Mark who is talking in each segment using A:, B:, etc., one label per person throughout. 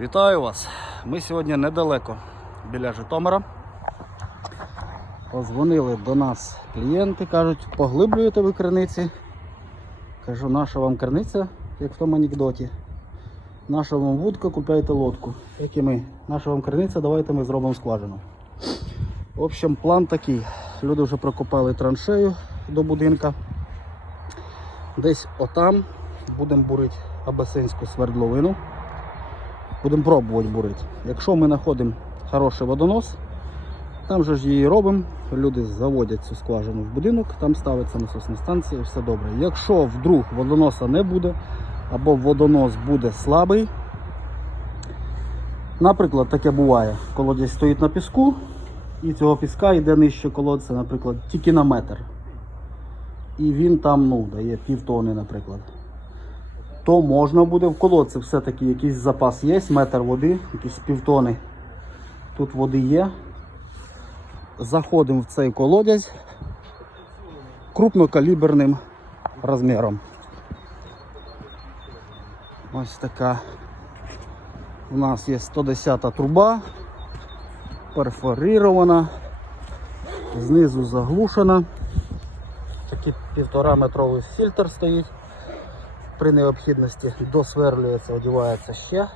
A: Вітаю вас! Ми сьогодні недалеко біля Житомира. Позвонили до нас клієнти, кажуть, поглиблюєте ви криниці. Кажу, наша вам криниця, як в тому анекдоті. Наша вам вудка, купляйте лодку. Як і ми. Наша вам криниця, давайте ми зробимо скважину. В общем, план такий. Люди вже прокопали траншею до будинка. Десь отам будемо бурити абасинську свердловину. Будемо пробувати бурити. Якщо ми знаходимо хороший водонос, там же ж її робимо. Люди заводять цю скважину в будинок, там ставиться насосна станція і все добре. Якщо вдруг водоноса не буде, або водонос буде слабий, наприклад, таке буває, колодязь стоїть на піску, і цього піска йде нижче колодця, наприклад, тільки на метр. І він там ну, дає півтони, наприклад то можна буде в колодці все-таки якийсь запас є, метр води, якісь півтони. Тут води є. Заходимо в цей колодязь крупнокаліберним розміром. Ось така у нас є 110 труба, перфорирована, знизу заглушена. Такий півтора метровий фільтр стоїть при необхідності досверлюється, одівається ще.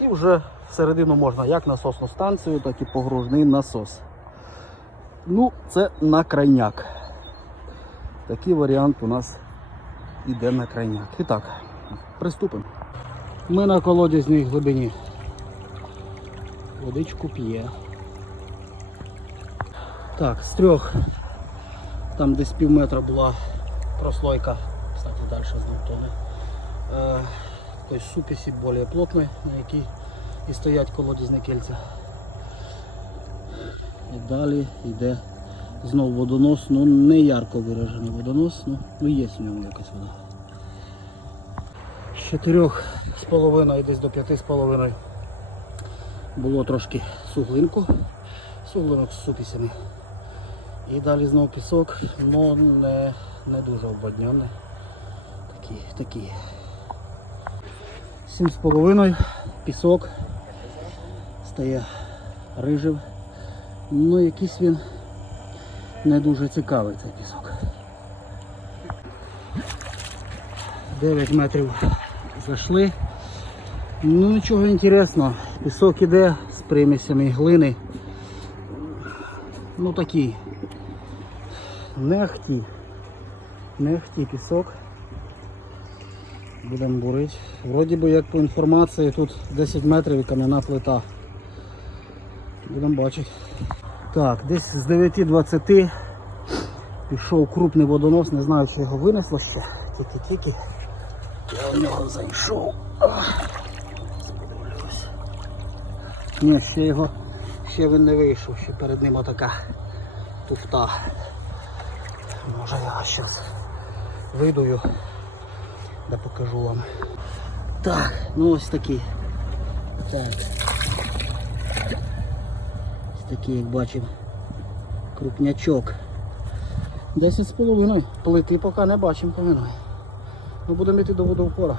A: І вже всередину можна як насосну станцію, так і погружний насос. Ну, це на крайняк. Такий варіант у нас іде на крайняк. І так, приступимо. Ми на колодязній глибині. Водичку п'є. Так, з трьох, там десь пів метра була прослойка кстати, дальше з двух тони. Е, тобто суписі більш плотної, на якій і стоять колодязні кільця. І далі йде знов водонос, ну не ярко виражений водонос, ну, ну є в ньому якась вода. З чотирьох з половиною, десь до п'яти з половиною було трошки суглинку, суглинок з суписями. І далі знову пісок, але не, не дуже обводнений такі, такі. Сім з половиною пісок стає рижив. Ну якийсь він не дуже цікавий цей пісок. 9 метрів зайшли. Ну нічого інтересного. Пісок іде з примісями глини. Ну такий. Нехті. Нехті пісок. Будемо бурити. Вроді би як по інформації тут 10 метрів і кам'яна плита. Будемо бачити. Так, десь з 9.20 пішов крупний водонос, не знаю чи його винесло ще. Тільки-тільки. Я в нього зайшов. Ні, ще його ще він не вийшов, ще перед ним отака туфта. Може я зараз видую покажу вам. Так, ну ось такий. Так. Ось такий, як бачимо, крупнячок. 10 з половиною. Плити поки не бачимо повинної. Ми будемо йти до водоупора.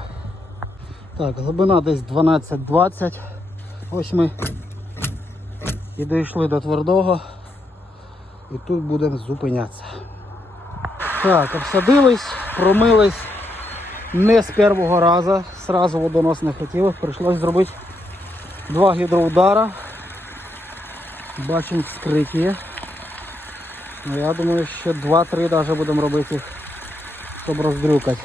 A: Так, глибина десь 12-20. Ось ми і дійшли до твердого. І тут будемо зупинятися. Так, обсадились, промились. Не з першого разу, сразу водонос не хотів, прийшлось зробити два гідроудара. Бачимо вскриття. Ну, я думаю, що 2-3 навіть будемо робити щоб роздрюкати.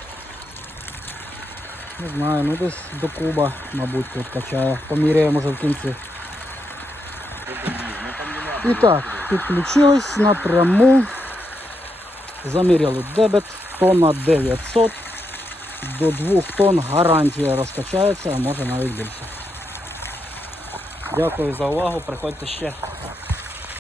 A: Не знаю, ну десь до куба, мабуть, тут качає. Поміряємо вже в кінці. І так, підключились напряму. Заміряли дебет, тонна 900 до 2 тонн гарантія розкачається, а може навіть більше. Дякую за увагу, приходьте ще.